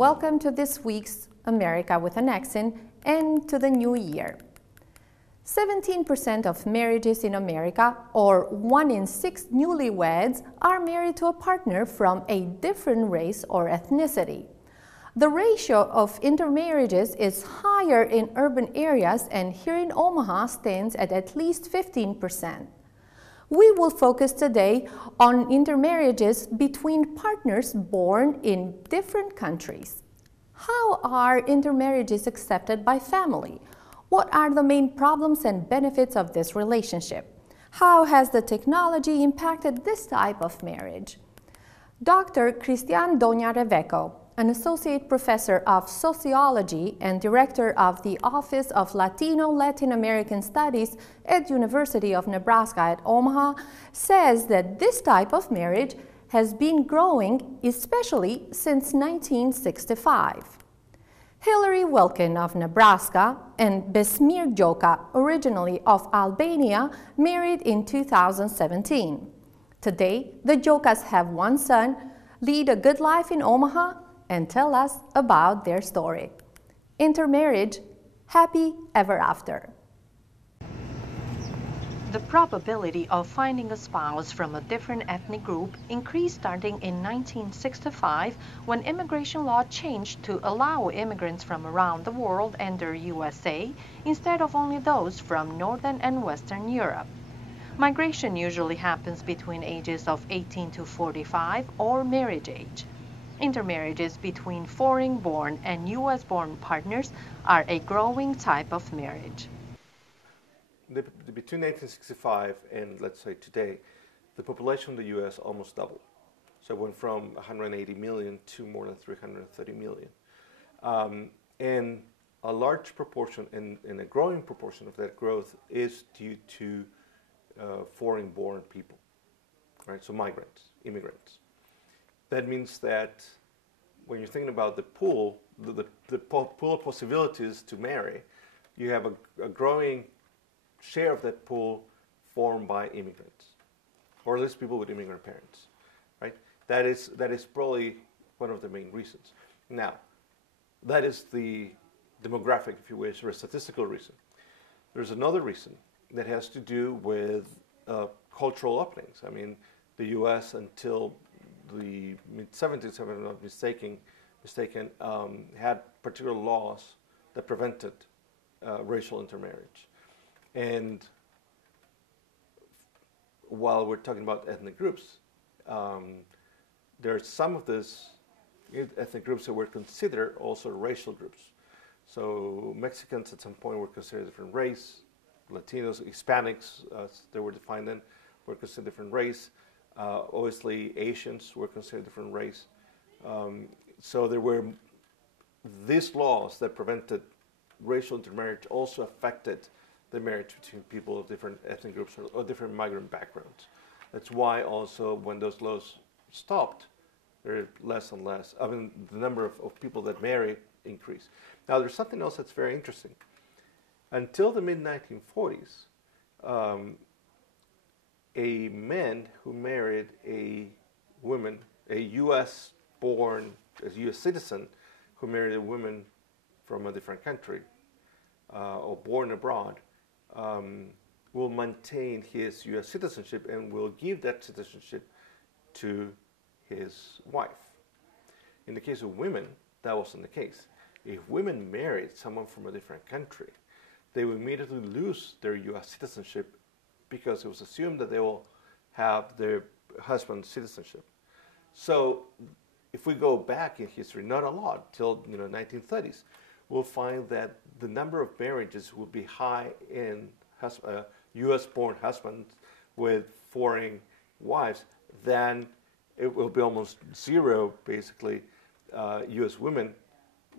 Welcome to this week's America with an Accent and to the new year. 17% of marriages in America, or 1 in 6 newlyweds, are married to a partner from a different race or ethnicity. The ratio of intermarriages is higher in urban areas, and here in Omaha stands at least 15%. We will focus today on intermarriages between partners born in different countries. How are intermarriages accepted by family? What are the main problems and benefits of this relationship? How has the technology impacted this type of marriage? Dr. Cristian Doña Reveco, an associate professor of sociology and director of the Office of Latino-Latin American Studies at University of Nebraska at Omaha, says that this type of marriage has been growing, especially since 1965. Hilary Wilkin of Nebraska and Besmir Joka, originally of Albania, married in 2017. Today, the Jokas have one son, lead a good life in Omaha, and tell us about their story. Intermarriage, happy ever after. The probability of finding a spouse from a different ethnic group increased starting in 1965 when immigration law changed to allow immigrants from around the world enter USA instead of only those from Northern and Western Europe. Migration usually happens between ages of 18 to 45 or marriage age. Intermarriages between foreign-born and U.S.-born partners are a growing type of marriage. Between 1965 and, let's say, today, the population of the U.S. almost doubled. So it went from 180 million to more than 330 million. And a large proportion, and a growing proportion of that growth is due to foreign-born people, right? So migrants, immigrants. That means that when you're thinking about the pool, the pool of possibilities to marry, you have a growing share of that pool formed by immigrants, or at least people with immigrant parents, right? That is probably one of the main reasons. Now, that is the demographic, if you wish, or a statistical reason. There's another reason that has to do with cultural openings. I mean, the U.S. until the mid-70s, if I'm not mistaken, had particular laws that prevented racial intermarriage. And while we're talking about ethnic groups, there are some of these ethnic groups that were considered also racial groups. So Mexicans at some point were considered a different race. Latinos, Hispanics, as they were defined then, were considered a different race. Obviously, Asians were considered a different race. So there were these laws that prevented racial intermarriage also affected the marriage between people of different ethnic groups or different migrant backgrounds. That's why also when those laws stopped, there are less and less. I mean, the number of people that marry increased. Now, there's something else that's very interesting. Until the mid-1940s, a man who married a woman, a U.S.-born, a U.S. citizen who married a woman from a different country or born abroad, will maintain his U.S. citizenship and will give that citizenship to his wife. In the case of women, that wasn't the case. If women married someone from a different country, they would immediately lose their U.S. citizenship because it was assumed that they will have their husband's citizenship. So if we go back in history, not a lot, till 1930s, we'll find that the number of marriages will be high in U.S.-born husbands with foreign wives, then it will be almost zero, basically, U.S. women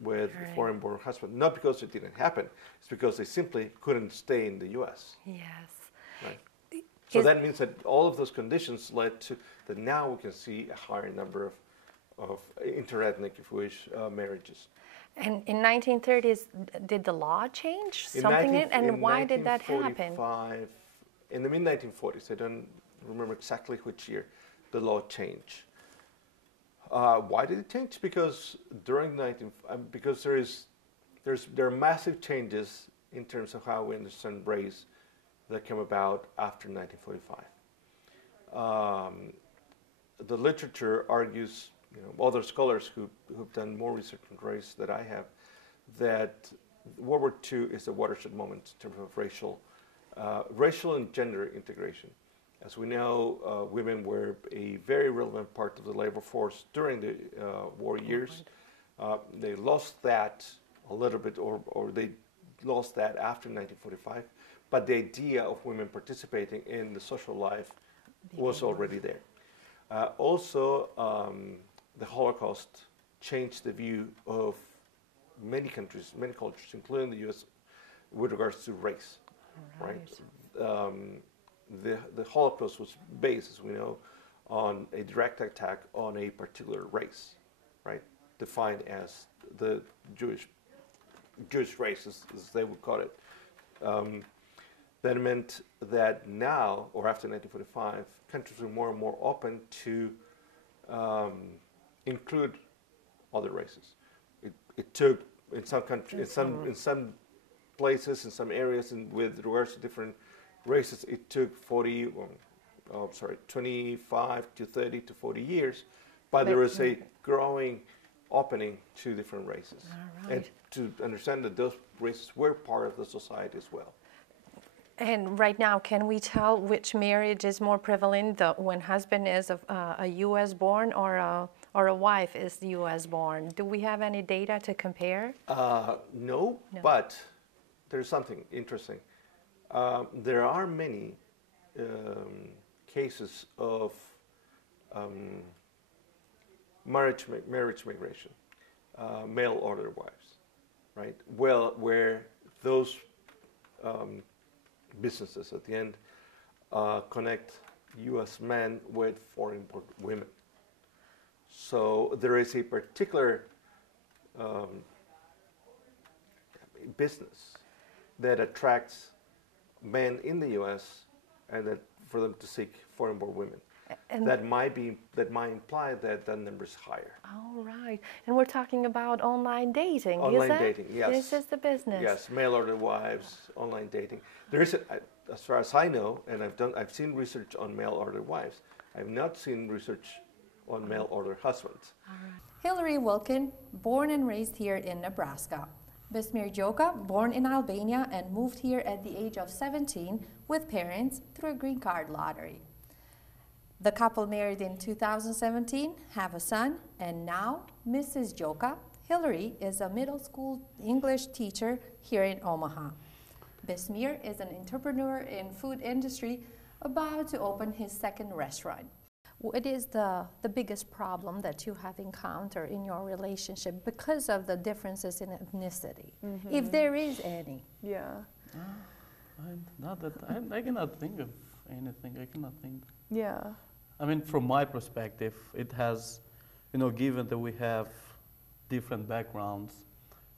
with foreign-born husbands. Not because it didn't happen, it's because they simply couldn't stay in the U.S. Yes. Right. So that means that all of those conditions led to that now we can see a higher number of interethnic, if you wish, marriages. And in 1930s, did the law change something? And why did that happen? In the mid-1940s, I don't remember exactly which year, the law changed. Why did it change? Because during the because there are massive changes in terms of how we understand race that came about after 1945. The literature argues, other scholars who've done more research on race than I have, that World War II is a watershed moment in terms of racial and gender integration. As we know, women were a very relevant part of the labor force during the war years. They lost that a little bit, or they lost that after 1945. But the idea of women participating in the social life was already there. Also, the Holocaust changed the view of many countries, many cultures, including the U.S., with regards to race. Right? The Holocaust was based, as we know, on a direct attack on a particular race, right? Defined as the Jewish race, as they would call it. That meant that now, or after 1945, countries were more and more open to include other races. It took in some countries, in some places, in some areas, and with regards to different races, it took 25 to 30 to 40 years, but there was a growing opening to different races, and to understand that those races were part of the society as well. And right now, can we tell which marriage is more prevalent, when husband is a U.S. born or a wife is U.S. born? Do we have any data to compare? No, but there's something interesting. There are many cases of marriage migration, mail order wives, right? Well, where those businesses at the end connect U.S. men with foreign-born women. So there is a particular business that attracts men in the U.S. and that for them to seek foreign-born women. And that might imply that the number is higher. All right, and we're talking about online dating. Online dating, yes. This is the business. Yes, mail order wives, online dating. There is, as far as I know, and I've seen research on mail order wives. I've not seen research on mail order husbands. All right. Hillary Wilkin, born and raised here in Nebraska. Besmir Joka, born in Albania and moved here at the age of 17 with parents through a green card lottery. The couple married in 2017, have a son, and now Mrs. Joka, Hillary, is a middle school English teacher here in Omaha. Besmir is an entrepreneur in food industry about to open his second restaurant. What is the biggest problem that you have encountered in your relationship because of the differences in ethnicity, if there is any? Yeah. I cannot think of anything. I cannot think. Yeah. I mean, from my perspective, it has, given that we have different backgrounds,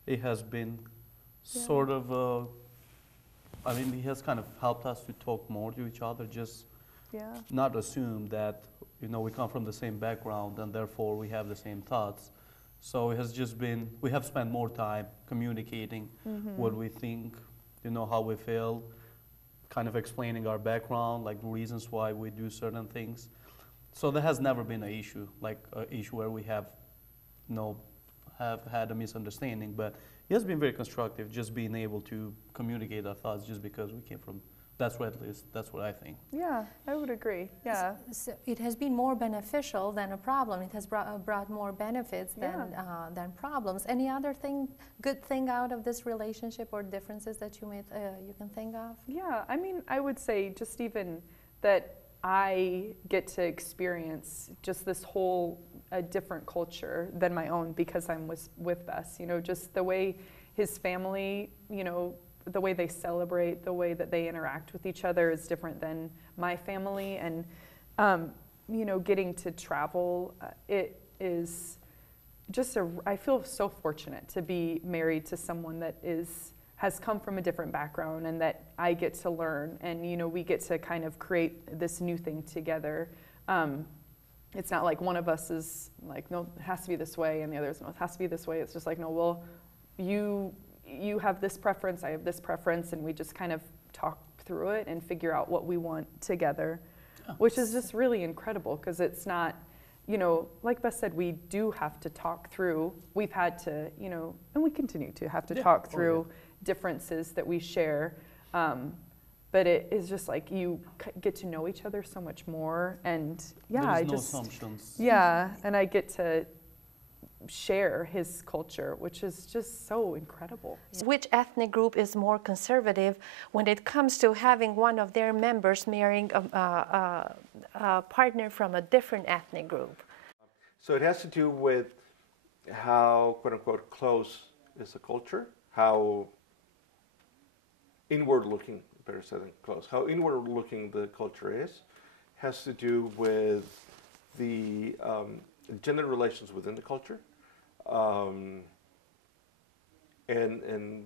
it has been sort of, it has kind of helped us to talk more to each other, just not assume that, we come from the same background and therefore we have the same thoughts. So it has just been, we have spent more time communicating what we think, how we feel, kind of explaining our background, like the reasons why we do certain things. So there has never been an issue, like an issue where we have had a misunderstanding, but it has been very constructive, just being able to communicate our thoughts just because we came from, that's what I think. Yeah, I would agree, yeah. So it has been more beneficial than a problem. It has brought more benefits than problems. Any other good thing out of this relationship or differences that you can think of? Yeah, I would say just even that I get to experience just this whole different culture than my own because I'm with Bess. Just the way his family, the way they celebrate, the way that they interact with each other is different than my family. And, getting to travel, it is just I feel so fortunate to be married to someone that has come from a different background and that I get to learn, and we get to kind of create this new thing together. it's not like one of us is like, no, it has to be this way, and the other is, no, it has to be this way. It's just like, no, well, you have this preference, I have this preference, and we just kind of talk through it and figure out what we want together, which is just really incredible, because it's not, you know, like Beth said, we do have to talk through. We've had to, you know, and we continue to have to talk through differences that we share. But it is just like you get to know each other so much more, and There's no assumptions. Yeah, and I get to share his culture, which is just so incredible. Which ethnic group is more conservative when it comes to having one of their members marrying a partner from a different ethnic group? So it has to do with how, quote unquote, close is the culture, how inward looking, better said than close, how inward looking the culture is, has to do with the gender relations within the culture, and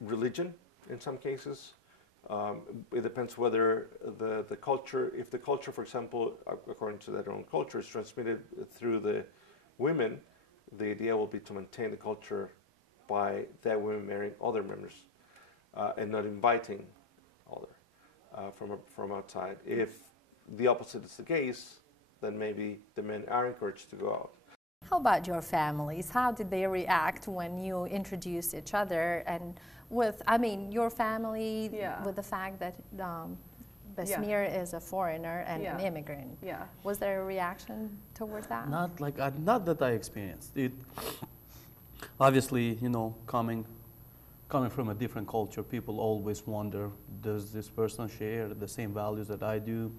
religion in some cases. It depends whether the culture, if the culture, for example, according to their own culture, is transmitted through the women, the idea will be to maintain the culture by that women marrying other members and not inviting other from outside. If the opposite is the case, then maybe the men are encouraged to go out. How about your families? How did they react when you introduced each other? And with, I mean, your family, with the fact that Besmir is a foreigner and an immigrant. Was there a reaction towards that? Not like, not that I experienced it. Obviously, you know, coming from a different culture, people always wonder, does this person share the same values that I do?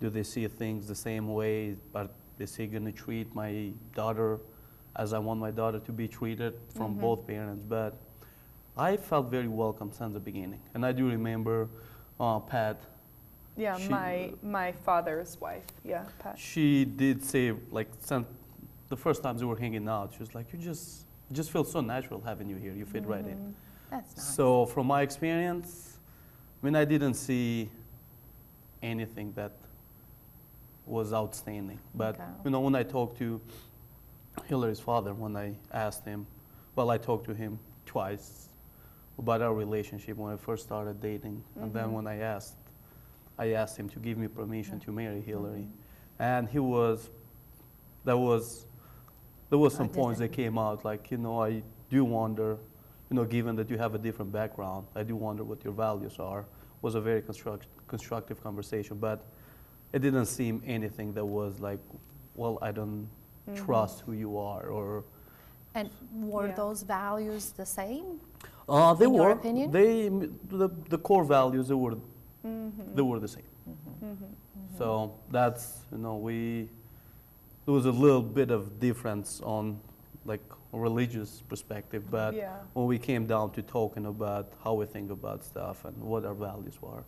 Do they see things the same way? Are they going to treat my daughter as I want my daughter to be treated from both parents? But I felt very welcome since the beginning. And I do remember Pat. Yeah, my father's wife. Yeah, Pat. She did say, like, the first times we were hanging out, she was like, you just feel so natural having you here. You fit right in. That's nice. So from my experience, I mean, I didn't see anything that was outstanding. But, you know, when I talked to Hillary's father, when I asked him, well, I talked to him twice about our relationship when I first started dating. And then when I asked him to give me permission to marry Hillary. And there was some points that came out, like, you know, I do wonder, you know, given that you have a different background, I do wonder what your values are. It was a very constructive conversation, but it didn't seem anything that was like, well, I don't trust who you are, or. And were those values the same? They in were. Your opinion? The core values, they were the same. So that's, you know, there was a little bit of difference on like a religious perspective, but when we came down to talking about how we think about stuff and what our values were,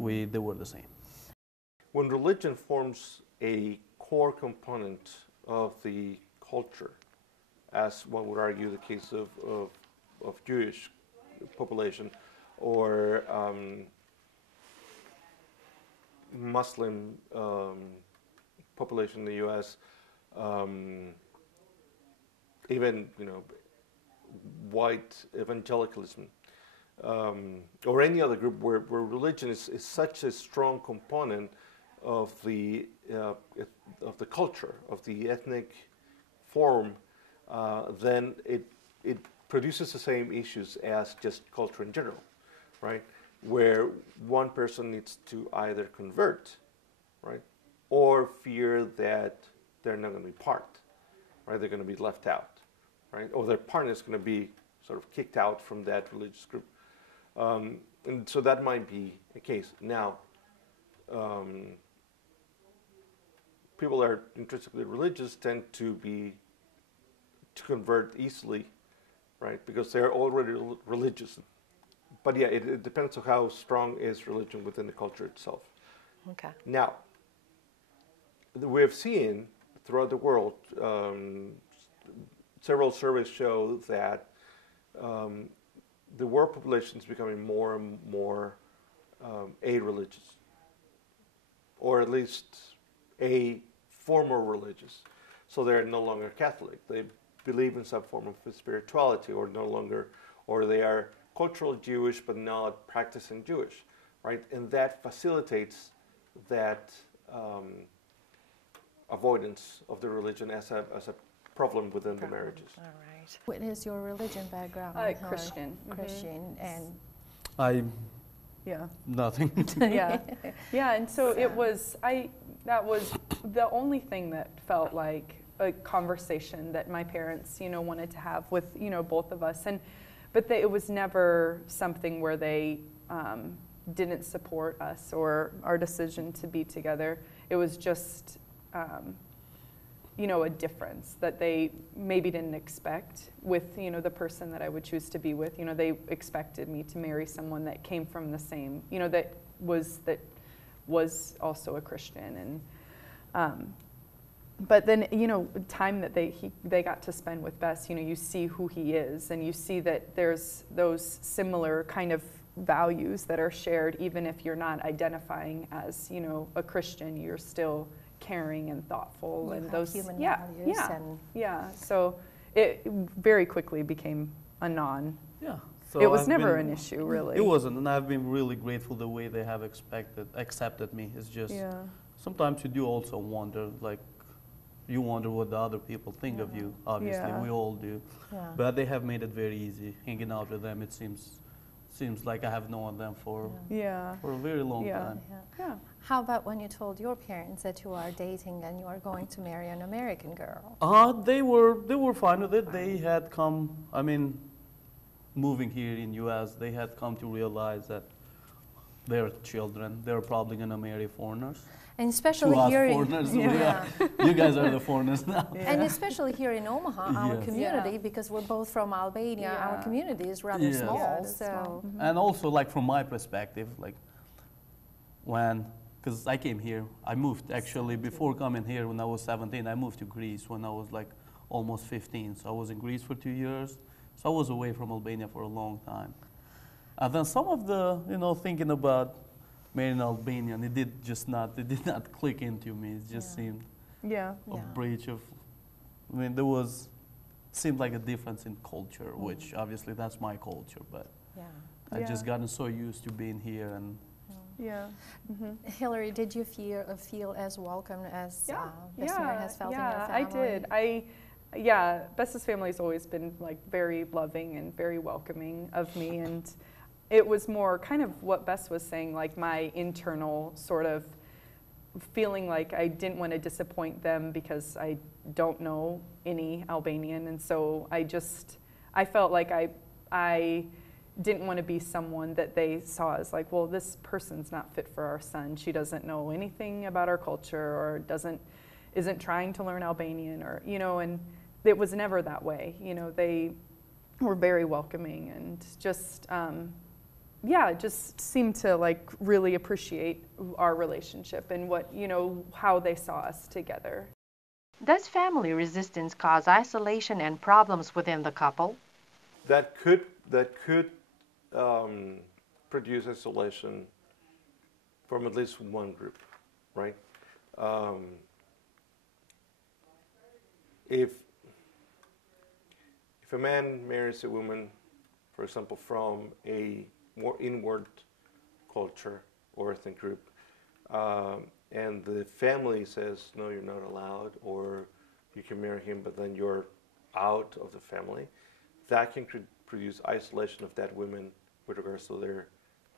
they were the same. When religion forms a core component of the culture, as one would argue the case of Jewish population or Muslim population in the U.S., even, you know, white evangelicalism, or any other group where religion is such a strong component of the culture, of the ethnic form, then it produces the same issues as just culture in general, right? Where one person needs to either convert, right, or fear that they're not going to be part, right? They're going to be left out, right? Or their partner is going to be sort of kicked out from that religious group. And so that might be a case. Now, people that are intrinsically religious tend to convert easily, right? Because they're already religious. But yeah, it depends on how strong is religion within the culture itself. Okay. Now, we have seen throughout the world, several surveys show that the world population is becoming more and more a-religious, or at least a form of religious. So they're no longer Catholic. They believe in some form of spirituality, or no longer, or they are cultural Jewish but not practicing Jewish, right? And that facilitates that avoidance of the religion as a problem within the marriages. All right. What is your religion background? Hillary? Christian. Christian, and I Yeah. nothing. Yeah. Yeah, and so it was, that was the only thing that felt like a conversation that my parents, wanted to have with, both of us. But it was never something where they didn't support us or our decision to be together. It was just, a difference that they maybe didn't expect with, the person that I would choose to be with. They expected me to marry someone that came from the same, that was also a Christian. And but then, time that they got to spend with Bess, you see who he is, and you see that there's those similar kind of values that are shared, even if you're not identifying as, a Christian, you're still caring and thoughtful, you and have those human yeah, values. yeah, And yeah. So it very quickly became a non. Yeah. So It was I've never been- an issue, really. It wasn't, and I've been really grateful the way they have accepted me. It's just Yeah. sometimes you do also wonder, like you wonder what the other people think of you. Obviously, Yeah. we all do. yeah. But they have made it very easy. Hanging out with them, it seems like I have known them for Yeah. a very long Yeah. time. Yeah. Yeah. How about when you told your parents that you are dating and you are going to marry an American girl? They were fine with it. They had come. I mean, moving here in U.S., they had come to realize that their children, they're probably gonna marry foreigners. And especially To us here, foreigners, so yeah. you guys are the foreigners now. And especially here in Omaha, our Yes. community, Yeah. because we're both from Albania, our Yeah. community is rather Yes. small. Yeah, it is so small. And also, like from my perspective, like because I came here, I moved actually before coming here when I was 17. I moved to Greece when I was like almost 15. So I was in Greece for 2 years. So I was away from Albania for a long time. And then some of the, thinking about marrying Albanian, it did not click into me. It just seemed Yeah. a Yeah. breach of, seemed like a difference in culture, which obviously that's my culture, but yeah. I just Yeah. gotten so used to being here and Yeah. Hillary, did you feel as welcome as Yeah. Bessemer has felt in your yeah, family? I did. Bess's family's always been like very loving and very welcoming of me, and it was more kind of what Bess was saying, like my internal sort of feeling like I didn't want to disappoint them because I don't know any Albanian, and so I felt like I didn't want to be someone that they saw as like, well, this person's not fit for our son. She doesn't know anything about our culture, or isn't trying to learn Albanian, or and it was never that way. They were very welcoming and just just seemed to like really appreciate our relationship and what how they saw us together. Does family resistance cause isolation and problems within the couple? That could produce isolation from at least one group, right? If a man marries a woman, for example, from a more inward culture or ethnic group, and the family says, no, you're not allowed, or you can marry him, but then you're out of the family, that can produce isolation of that woman with regards to their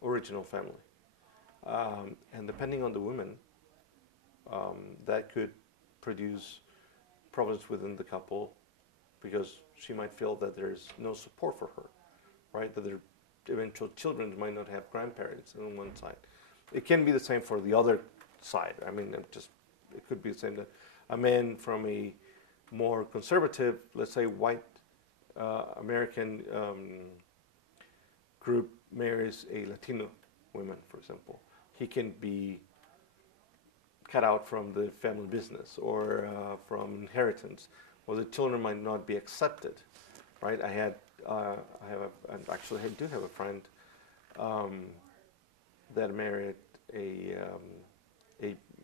original family. And depending on the woman, that could produce problems within the couple, because she might feel that there's no support for her, right? That their eventual children might not have grandparents on one side. It can be the same for the other side. I mean, it could be the same that a man from a more conservative, let's say white American group marries a Latino woman, for example. He can be cut out from the family business or from inheritance, or the children might not be accepted, right? I do have a friend that married a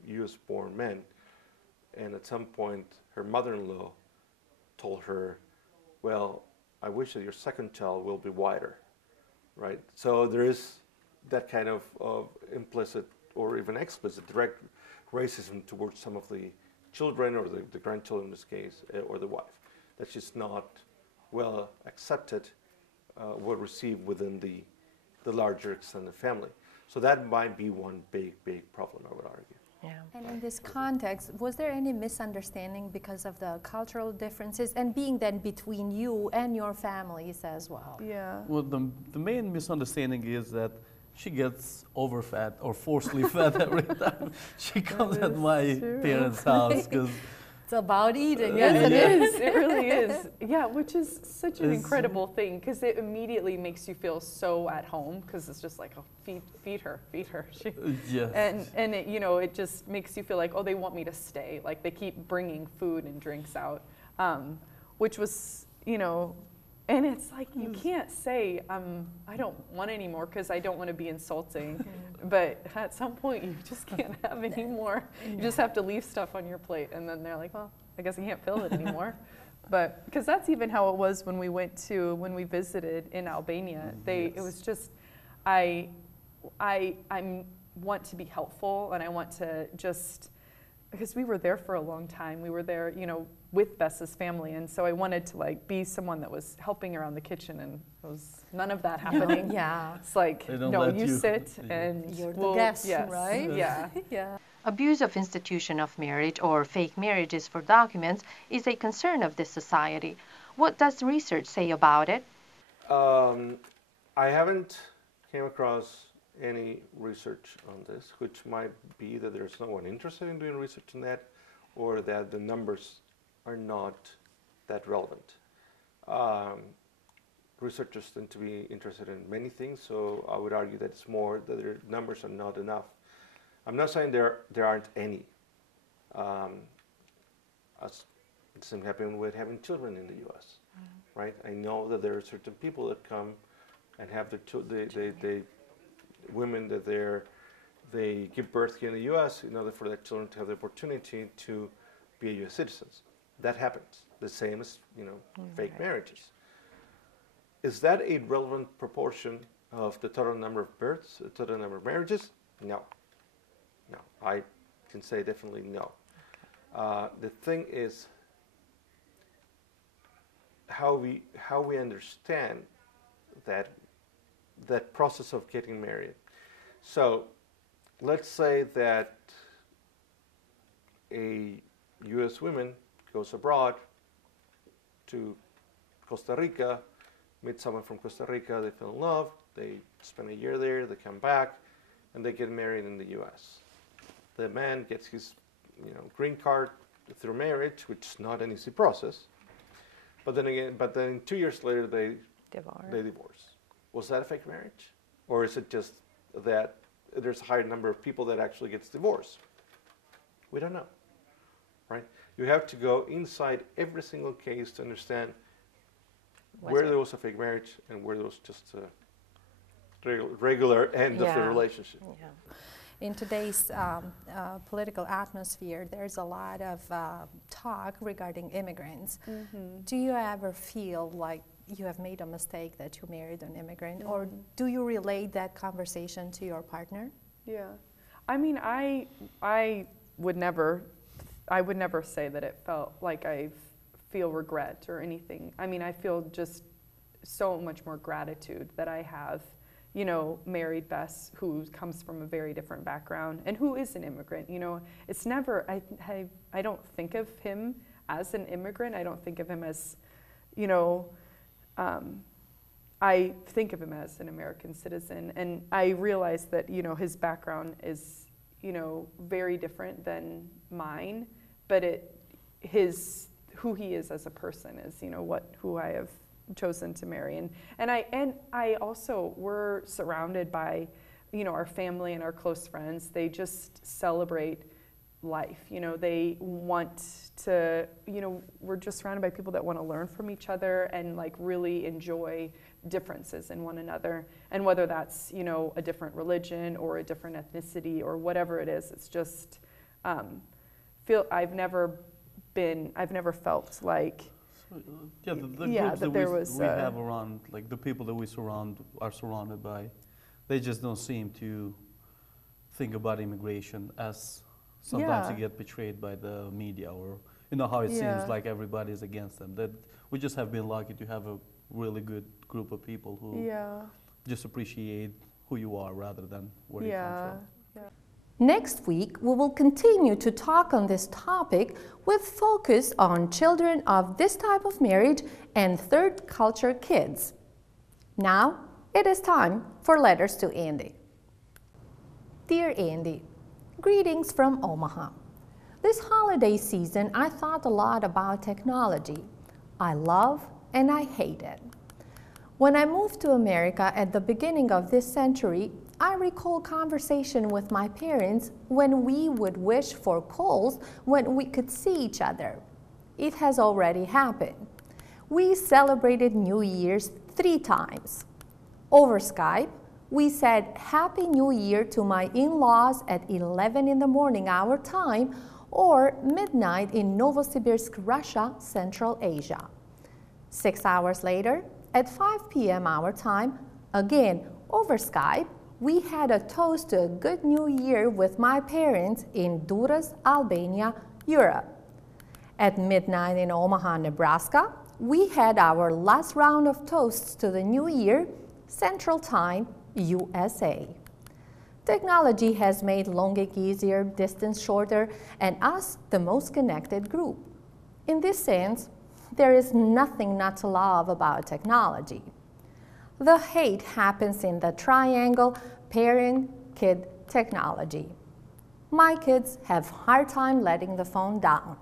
U.S.-born man and at some point her mother-in-law told her, well, I wish that your second child will be whiter, right? So there is that kind of implicit or even explicit direct racism towards some of the children or the grandchildren in this case, or the wife. That's just not well accepted, well received within the larger extended family. So that might be one big problem, I would argue. Yeah. And in this context, was there any misunderstanding because of the cultural differences and being then between you and your families as well? Yeah. Well, the main misunderstanding is that she gets overfed or forcefully fed every time she comes at my parents' house because It's about eating, Yeah, isn't it it? is. It really is. Yeah, which is such an It's- incredible thing because it immediately makes you feel so at home because it's just like, oh, feed her. She, yes. and it, you know, it just makes you feel like, oh, they want me to stay. Like they keep bringing food and drinks out, which was, you know, and it's like you can't say I don't want any more because I don't want to be insulting, but at some point you just can't have any more. You just have to leave stuff on your plate, and then they're like, well, I guess I can't fill it anymore. But because that's even how it was when we visited in Albania. It was just I want to be helpful, and I want to just, because we were there for a long time. We were there, you know, with Bess's family, and so I wanted to like be someone that was helping around the kitchen, and there was none of that happening. Yeah. It's like, They don't no, let you you- sit Yeah. and You're the we'll- guest, yes, right? Yeah. Yeah. Abuse of institution of marriage or fake marriages for documents is a concern of this society. What does research say about it? I haven't came across any research on this, which might be that there's no one interested in doing research on that, or that the numbers are not that relevant. Researchers tend to be interested in many things, so I would argue that it's more that their numbers are not enough. I'm not saying there aren't any. As it doesn't happen with having children in the U.S., right? I know that there are certain people that come and have the women that they give birth here in the U.S. in order for their children to have the opportunity to be U.S. citizens. That happens. The same as, you know, fake marriages. Is that a relevant proportion of the total number of births, the total number of marriages? No. No. I can say definitely no. The thing is how we understand that process of getting married. So let's say that a U.S. woman goes abroad to Costa Rica, meet someone from Costa Rica, they fell in love, they spend a year there, they come back, and they get married in the U.S. The man gets his, you know, green card through marriage, which is not an easy process. But then 2 years later they divorce. Was that a fake marriage? Or is it just that there's a higher number of people that actually gets divorced? We don't know, right? You have to go inside every single case to understand where there was a fake marriage and where there was just a regular end of the relationship. Yeah. In today's political atmosphere, there's a lot of talk regarding immigrants. Do you ever feel like you have made a mistake that you married an immigrant, or do you relate that conversation to your partner? Yeah, I mean, I would never say that it felt like I feel regret or anything. I mean, I feel just so much more gratitude that I have, you know, married Bess, who comes from a very different background and who is an immigrant. You know, it's never, I don't think of him as an immigrant. I don't think of him as, you know, I think of him as an American citizen, and I realize that, you know, his background is, you know, very different than mine, but who he is as a person is, you know, who I have chosen to marry, and I also, we're surrounded by, you know, our family and our close friends. They just celebrate life, you know, they want to, you know, we're just surrounded by people that want to learn from each other and like really enjoy differences in one another, and whether that's, you know, a different religion or a different ethnicity or whatever it is, it's just I've never felt like. Yeah, the Yeah, groups that that there we, was, we have around, like the people that we are surrounded by, they just don't seem to think about immigration as sometimes Yeah. you get betrayed by the media, or you know how it Yeah. seems like everybody is against them. That we just have been lucky to have a really good group of people who Yeah. just appreciate who you are rather than where you come Yeah. from. Next week, we will continue to talk on this topic with focus on children of this type of marriage and third culture kids. Now, it is time for letters to Andy. Dear Andy, greetings from Omaha. This holiday season, I thought a lot about technology. I love and I hate it. When I moved to America at the beginning of this century, I recall conversation with my parents when we would wish for calls when we could see each other. It has already happened. We celebrated New Year's 3 times. Over Skype, we said Happy New Year to my in-laws at 11 in the morning our time or midnight in Novosibirsk, Russia, Central Asia. 6 hours later, at 5 p.m. our time, again over Skype, we had a toast to a good new year with my parents in Durrës, Albania, Europe. At midnight in Omaha, Nebraska, we had our last round of toasts to the new year, Central Time, USA. Technology has made longing easier, distance shorter, and us the most connected group. In this sense, there is nothing not to love about technology. The hate happens in the triangle parent-kid technology. My kids have a hard time letting the phone down.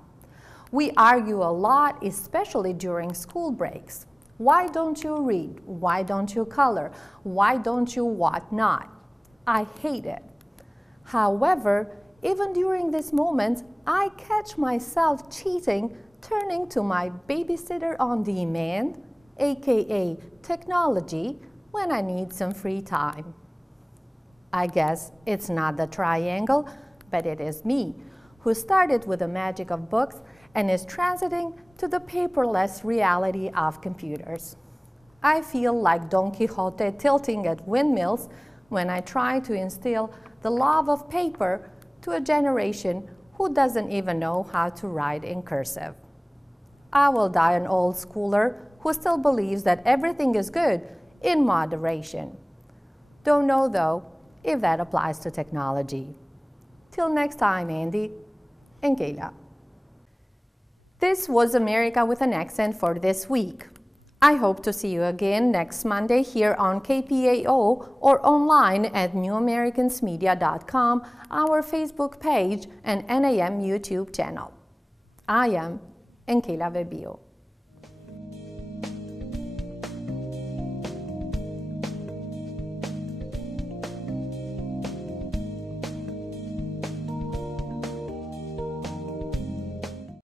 We argue a lot, especially during school breaks. Why don't you read? Why don't you color? Why don't you whatnot? I hate it. However, even during this moment, I catch myself cheating, turning to my babysitter on demand, aka technology, when I need some free time. I guess it's not the triangle, but it is me, who started with the magic of books and is transiting to the paperless reality of computers. I feel like Don Quixote tilting at windmills when I try to instill the love of paper to a generation who doesn't even know how to write in cursive. I will die an old schooler who still believes that everything is good in moderation. Don't know, though, if that applies to technology. Till next time, Andy and Kayla. This was America with an Accent for this week. I hope to see you again next Monday here on KPAO or online at newamericansmedia.com, our Facebook page, and NAM YouTube channel. I am Enkela Verbio.